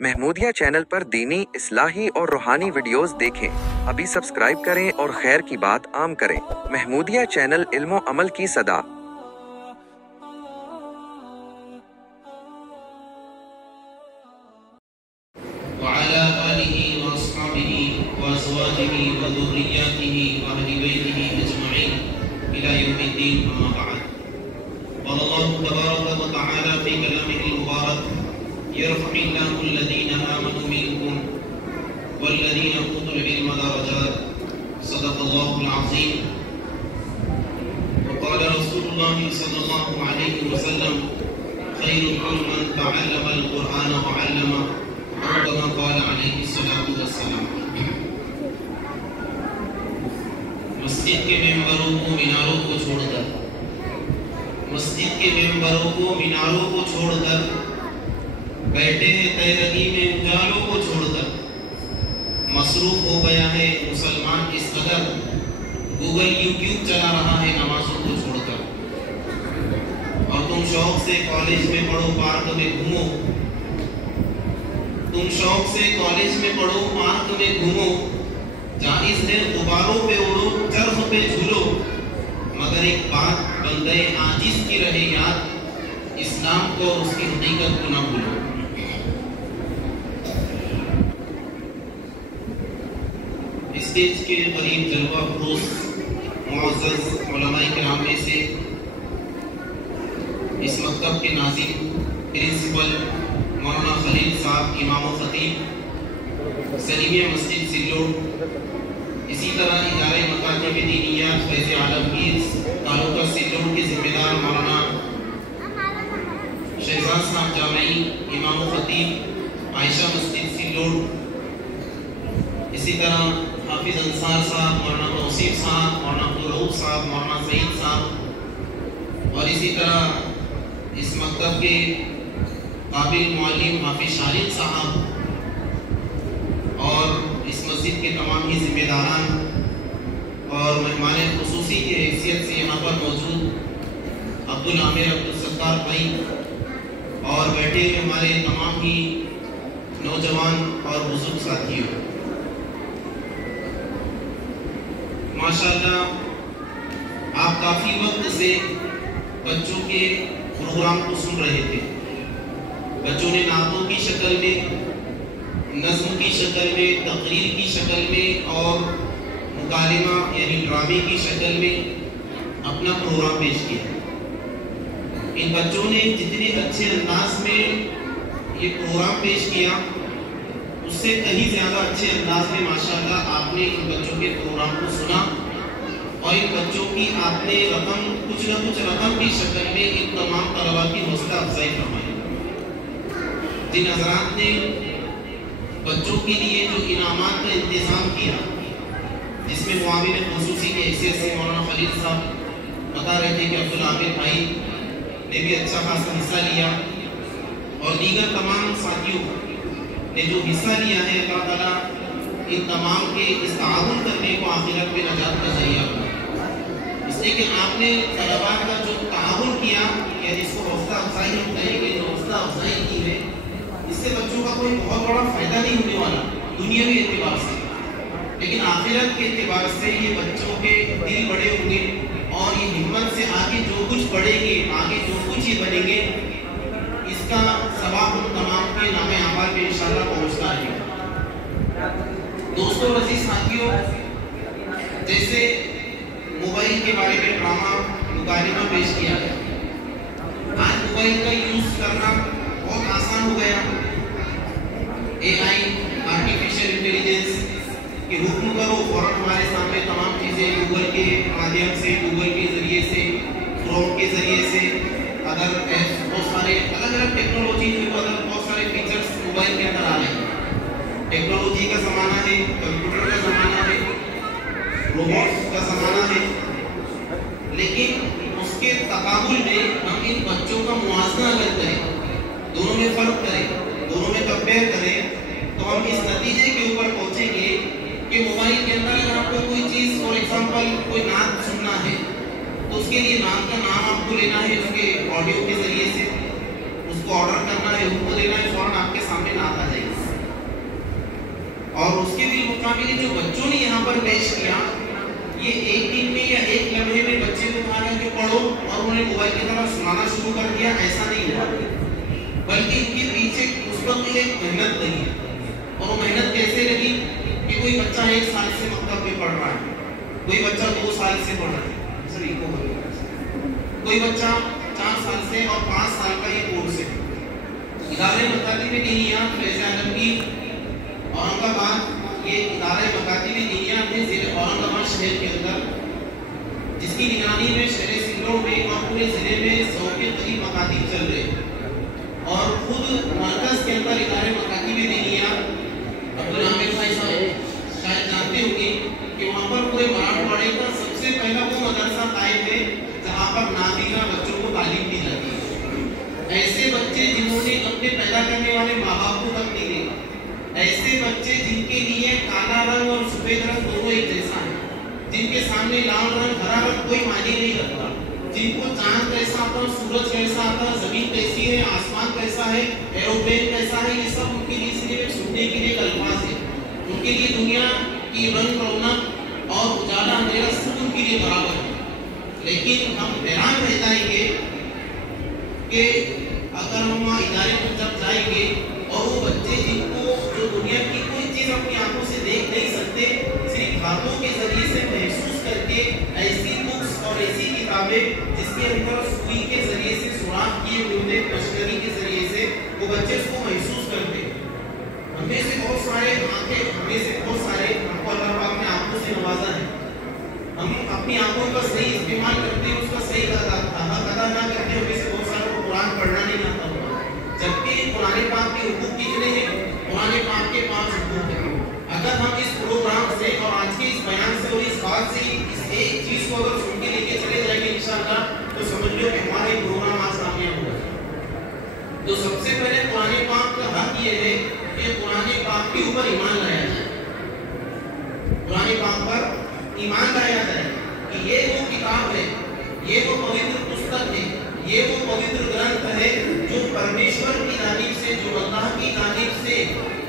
Mahmudiya channel پر دینی، اصلاحی اور روحانی ویڈیوز دیکھیں۔ ابھی سبسکرائب کریں اور خیر کی بات عام کریں۔ محمودیہ چینل علم و عمل کی صدا۔ وعلى آله وأصحابه وأزواجه وذرياته وأهل بيته أجمعين إلى يوم الدين، أما بعد. قال الله تبارك وتعالى في كلامه المبارك: يرفع الله الذين آمنوا منكم والذين أوتوا العلم درجات. صدق الله العظيم. وقال رسول الله صلى الله عليه وسلم: خيركم من تعلم القرآن وعلمه، كما قال علیہ الصلوۃ والسلام. مسجد کے ممبروں کو میناروں کو چھوڑ کر، مسجد کے ممبروں کو میناروں کو چھوڑ کر، بیٹھے ہیں تیرگی میں اجالوں کو چھوڑ کر، مصروف ہو گیا ہے مسلمان اس قدر، گوگل یوٹیوب چلا رہا ہے نمازوں کو چھوڑ کر. اور تم شوق سے کالج میں پڑھو، پارک میں گھومو، تم شوق سے کالج میں پڑھو، پارک میں گھومو، جائز ہے غباروں پہ اڑو، چرخ پہ جھولو، مگر ایک بات بندے عاجز کی رہے یاد، اسلام کو اور اس کی حقیقت کو نہ بھولو. اسٹیج کے قریب جلوہ افروز معزز علماء کرام میں سے اس مکتب کے ناظم پرنسپل مولانا خلیل صاحب امام و خطیب سلیمیہ مسجد سلوڑ، اسی طرح ادارہ مکاتب دینیات فیض عالمگیر تعلقہ سلوڑ کے ذمہ دار مولانا شہزاد صاحب جامعی امام و خطیب عائشہ مسجد سلوڑ، اسی طرح حافظ انصار صاحب، مولانا توصیف صاحب، مولانا عبدالرؤوف صاحب، مولانا سعید صاحب، اور اسی طرح اس مکتب کے قابل معلم حافظ شارق صاحب، اور اس مسجد کے تمام ہی ذمہ داران اور مہمان خصوصی کی حیثیت سے یہاں پر موجود عبدالعامر عبدالستار بھائی، اور بیٹھے ہوئے ہمارے تمام ہی نوجوان اور بزرگ ساتھیوں، ماشاءاللہ آپ کافی وقت سے بچوں کے پروگرام کو سن رہے تھے. بچوں نے نعتوں کی شکل میں، نظم کی شکل میں، تقریر کی شکل میں اور مکالمہ یعنی ڈرامے کی شکل میں اپنا پروگرام پیش کیا. ان بچوں نے جتنے اچھے انداز میں یہ پروگرام پیش کیا، اس سے کہیں زیادہ اچھے انداز میں ماشاءاللہ آپ نے ان بچوں کے پروگرام کو سنا، اور ان بچوں کی آپ نے کچھ نہ کچھ رقم کی شکل میں ان تمام طلباء کی حوصلہ افزائی فرمائی. جن حضرات نے بچوں کے لیے جو انعامات کا انتظام کیا، جس میں معاون خصوصی کی حیثیت سے مولانا خلیل صاحب بتا رہے تھے کہ عبدالعامر بھائی نے بھی اچھا خاصا حصہ لیا، اور دیگر تمام ساتھیوں نے جو حصہ لیا ہے، اللہ تعالیٰ ان تمام کے اس تعاون کرنے کو آخرت میں نجات کا ذریعہ بنا. اس لیے کہ آپ نے طلباء کا جو تعاون کیا، یا جس کو حوصلہ افزائی ہم کہیں گے، جو حوصلہ افزائی کی ہے، اس سے بچوں کا کوئی بہت بڑا فائدہ نہیں ہونے والا دنیاوی اعتبار سے، لیکن آخرت کے اعتبار سے یہ بچوں کے دل بڑے ہوں گے، اور یہ ہمت سے آگے جو کچھ پڑھیں گے، آگے جو کچھ ہی بنیں گے، اس کا ثواب ان تمام کے نام اعمال میں انشاءاللہ پہنچتا رہے گا. دوستوں، عزیز ساتھیوں، جیسے موبائل کے بارے میں ڈرامہ مکالمہ پیش کیا ہے، آج موبائل کا یوز کرنا بہت آسان ہو گیا. اے آئی، آرٹیفیشل انٹیلیجنس کہ حکم کرو فوراً ہمارے سامنے تمام چیزیں گوگل کے مادھیم سے، گوگل کے ذریعے سے، کروم کے ذریعے سے، ادر ایپس، بہت سارے الگ الگ ٹیکنالوجی کے بہت سارے فیچرز موبائل کے اندر آ رہے ہیں. ٹیکنالوجی کا زمانہ ہے، کمپیوٹر کا زمانہ ہے، روبوٹس کا زمانہ ہے، لیکن اس کے تقابل میں ہم ان بچوں کا موازنہ اگر کریں، دونوں میں فرق کریں، دونوں میں کمپیئر کریں، تو ہم اس نتیجے کے اوپر پہنچیں گے کہ موبائل کے اندر اگر آپ کو کوئی چیز فار ایگزامپل کوئی نعت سننا ہے، تو اس کے لیے نعت کا نام آپ کو لینا ہے اس کے آڈیو کے ذریعے سے، اس کو آرڈر کرنا ہے، حکم دینا ہے، فوراً آپ کے سامنے نعت آ جائے گی. مقابلے جو بچوں نے یہاں پر پیش کیا، یہ ایک دن میں یا ایک لمحے میں بچے کو کہا کہ پڑھو اور انہوں نے موبائل کی طرح سنانا شروع کر دیا، ایسا نہیں ہوا، بلکہ ان کے پیچھے مستقل ایک محنت نہیں ہے. اور وہ محنت کیسے لگی کہ کوئی بچہ 1 سال سے مکتب میں پڑھ رہا ہے، کوئی بچہ 2 سال سے پڑھ رہا ہے، سر ایک کوئی بچہ 4 سال سے اور 5 سال کا یہ کورس ہے. ادارے مکاتب دینیات فیض عالمگیر اورنگ آباد، یہ ادارے مکاتب دینیات ہے ضلع اورنگ آباد شہر کے اندر، جس کی نگرانی میں شہر سنگروڑ میں اور پورے ضلع میں 100 کے قریب مکاتب چل رہے ہیں. اور خود مرکز کے اندر ادارے مکاتب دینیات عبدالحمید بھائی صاحب شاید جانتے ہوں گے کہ وہاں پر پورے مراٹھواڑے کا سب سے پہلا وہ مدرسہ قائم ہے جہاں پر نابینا بچوں کو تعلیم دی جاتی ہے. ایسے بچے جنہوں نے اپنے پیدا کرنے والے ماں باپ کو تک نہیں دیکھا، ایسے بچے جن کے لیے کالا رنگ اور سفید رنگ دونوں ایک جیسا ہے، جن کے سامنے لال رنگ ہرا رنگ کوئی معنی نہیں رکھتا، جن کو چاند کیسا آتا، سورج کیسا آتا، زمین کیسی ہے، آسمان کیسا ہے، ایروپلین کیسا ہے، یہ سب ان کے لیے صرف سننے کے لیے الفاظ ہے. ان کے لیے دنیا کی رنگ رونق اور اجالا اندھیرا سب ان کے لیے برابر ہے. لیکن ہم حیران رہ جائیں گے کہ اگر ہم ادارے میں جب جائیں گے اور وہ بچے جن کو جو دنیا کی کوئی چیز اپنی آنکھوں سے دیکھ نہیں سکتے، صرف ہاتھوں کے ذریعے سے محسوس کر کے ایسی بکس اور ایسی کتابیں جس کے اندر سوئی کے ذریعے سے سوراخ کیے ہوئے مشینری کے ذریعے سے وہ بچے اس کو محسوس کرتے. ہم میں سے بہت سارے ہم کو اللہ پاک نے آنکھوں سے نوازا ہے، ہم اپنی آنکھوں کا صحیح استعمال کرتے ہیں، اس کا صحیح ادا نہ کرتے ہیں. ہمیں سے بہت سارے کو قرآن پڑھنا نہیں آتا ہوگا، جبکہ قرآن پاک کے حقوق کتنے ہیں؟ قرآن پاک کے 5 حقوق ہیں. اگر ہم اس پروگرام سے اور آج کے اس بیان سے اور اس بات سے اس ایک چیز کو اگر سن کے لے کے چلے جائیں گے انشاءاللہ، تو سمجھ لو کہ ہمارا یہ پروگرام آج کامیاب ہوگا. تو سب سے پہلے قرآن پاک کا حق یہ ہے کہ قرآن پاک کے اوپر ایمان لایا جائے، قرآن پاک پر ایمان لایا جائے کہ یہ وہ کتاب ہے، یہ وہ پوتر پستک ہے، یہ وہ پوتر گرنتھ ہے جو پرمیشور کی جانب سے، جو اللہ کی جانب سے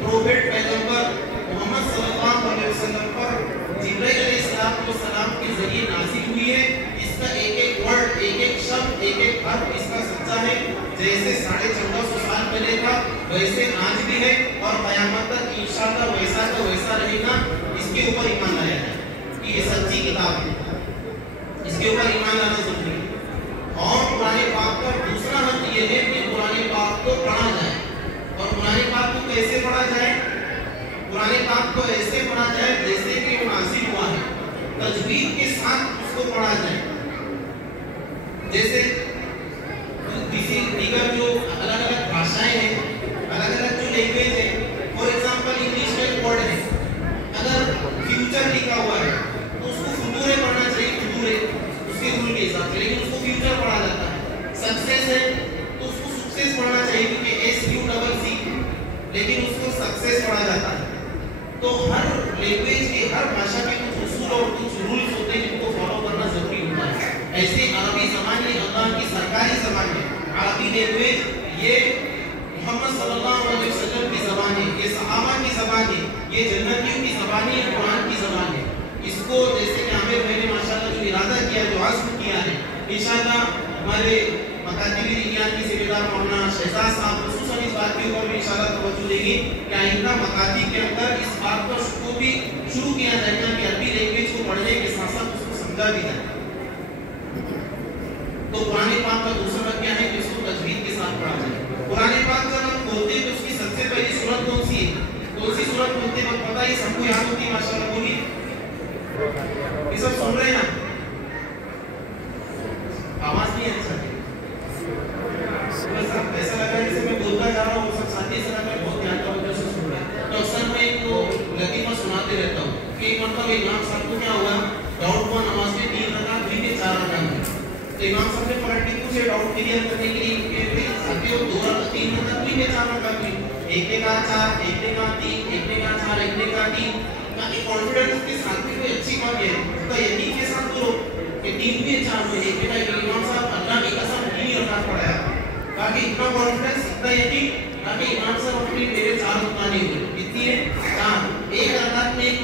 پروفیٹ پیغمبر محمد صلی اللہ علیہ وسلم پر جبرائیل علیہ السلام کے ذریعے نازل ہوئی ہے. اس کا ایک ایک ورڈ، ایک ایک شبد، ایک ایک حرف اس کا سچا ہے. جیسے 1450 سال پہلے تھا ویسے آج بھی ہے اور قیامت تک انشاءاللہ ویسا کا ویسا رہے گا. اس کے اوپر ایمان لایا جائے کہ یہ سچی کتاب ہے، اس کے اوپر ایمان لانا ضروری ہے. اور قرآن پاک کا دوسرا حق یہ ہے کہ قرآن پاک کو پڑھا جائے. اور قرآن پاک کو کیسے پڑھا جائے؟ قرآن پاک کو ایسے پڑھا جائے جیسے کہ وہ نازل ہوا ہے، تجوید کے ساتھ اس کو پڑھا جائے. جیسے دیگر جو الگ الگ بھاشائیں ہیں، الگ الگ جو لینگویج ہے، فار ایگزامپل انگلش میں ایک ورڈ ہے، اگر فیوچر لکھا ہوا ہے تو اس کو فیوچر پڑھنا چاہیے، فیوچر اس کے رول کے حساب سے، لیکن اس کو فیوچر پڑھا جاتا ہے. سکسیس ہے تو اس کو سکسیس پڑھنا چاہیے کیونکہ SUCC، لیکن اس کو سکسیس پڑھا جاتا ہے. تو ہر لینگویج کے، ہر بھاشا کے کچھ اصول اور کچھ رولز ہوتے ہیں جن کو فالو کرنا ضروری ہوتا ہے. ایسے عربی زبان یہ اللہ کی سرکاری زبان ہے. عربی لینگویج یہ محمد صلی اللہ علیہ وسلم کی زبان ہے، یہ صحابہ کی زبان ہے، یہ جنتیوں کی زبان ہے، یہ قرآن کی زبان ہے. اس کو جیسے کہ عامر بھائی نے ماشاءاللہ جو ارادہ کیا، جو عزم کیا ہے، انشاءاللہ ہمارے مکاتب دینیات کی ذمہ دار مولانا شہزاد صاحب خصوصاً اس بات کے اوپر بھی انشاءاللہ توجہ دیں گے کہ آئندہ مکاتب کے اندر اس بات کو بھی شروع کیا جائے گا کہ عربی لینگویج کو پڑھنے کے ساتھ ساتھ اس کو سمجھا بھی جائے. تو قرآن پاک کا دوسرا کیا ہے کہ اس کو تجوید کے ساتھ پڑھا جائے. قرآن پاک جب ہم کھولتے تو اس کی سب سے پہلی سورت کون سی ہے؟ کون سی سورت کھولتے وقت پتہ ہے سب کو یاد ہوتی ہے؟ ماشاءاللہ بولیے، یہ سب سن رہے ہیں نا؟ آواز نہیں ہے اچھا، ایسا لگا جیسے میں بولتا جا رہا ہوں، سب ساتھی سے لگا بہت دھیان توجہ سے سن رہے ہیں. تو اکثر میں ایک لطیفہ سناتے رہتا ہوں کہ ایک مرتبہ امام صاحب کو کیا ہوا، ڈاؤٹ ہوا نماز میں 3 رکعت ہوئی کہ 4 رکعت ہوئی. تو امام صاحب نے پلٹ کے پوچھے ڈاؤٹ کلیئر کرنے کے لیے کہ ساتھی ہو 2 رکعت 3 رکعت ہوئی کہ 4 رکعت ہوئی؟ ایک نے کہا 4، ایک نے کہا 3، ایک نے کہا 4، ایک نے کہا 3. تاکہ کانفیڈنس کے ساتھ کوئی اچھی بات ہے تو یقین کے ساتھ بولو کہ 3 ہوئے 4 ہوئے. ایک نے کہا امام صاحب اللہ کی قسم 3 رکعت پڑھایا، تاکہ اتنا کانفیڈنس، اتنا یقین، تاکہ امام صاحب اپنی میرے 4 رکعت نہیں ہوئے. کتنی ہے؟ 4. ایک رکعت میں ایک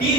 3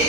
1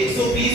120